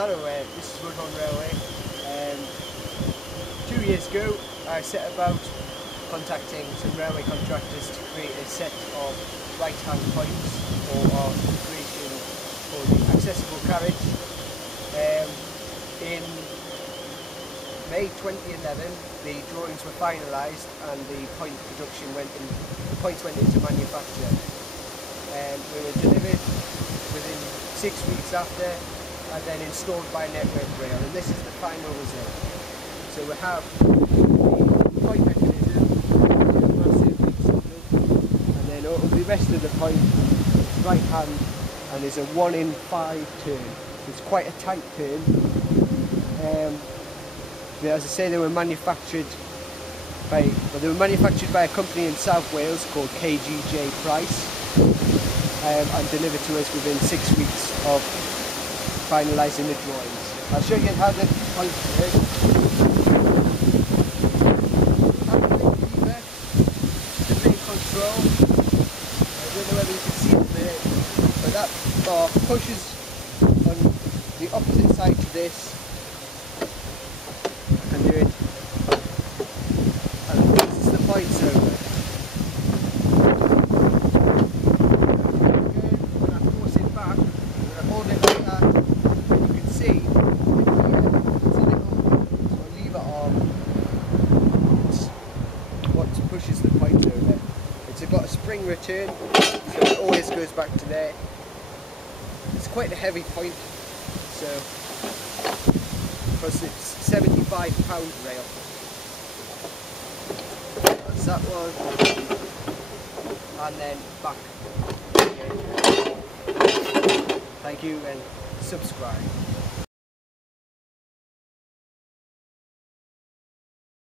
Hello, this is Woodhorn Railway. 2 years ago I set about contacting some railway contractors to create a set of right-hand points for our creation for the accessible carriage. In May 2011 the drawings were finalised and the points went into manufacture. We were delivered within 6 weeks after, and then installed by Network Rail, and this is the final result. So we have the point mechanism, and then all the rest of the point right hand, and there's a 1 in 5 turn. So it's quite a tight turn. As I say, they were manufactured by a company in South Wales called KGJ Price, and delivered to us within 6 weeks of finalising the drawings. I'll show you how the point works. The main control, I don't know whether you can see it there, but that bar pushes on the opposite side to this. I can do it, and it fixes the points over. When I force it back, when I hold it like that, you can see it's a little lever arm what pushes the point over. It's got a spring return, so it always goes back to there. It's quite a heavy point, so because it's 75-pound rail. That's that one, and then back. Okay. Thank you, and subscribe.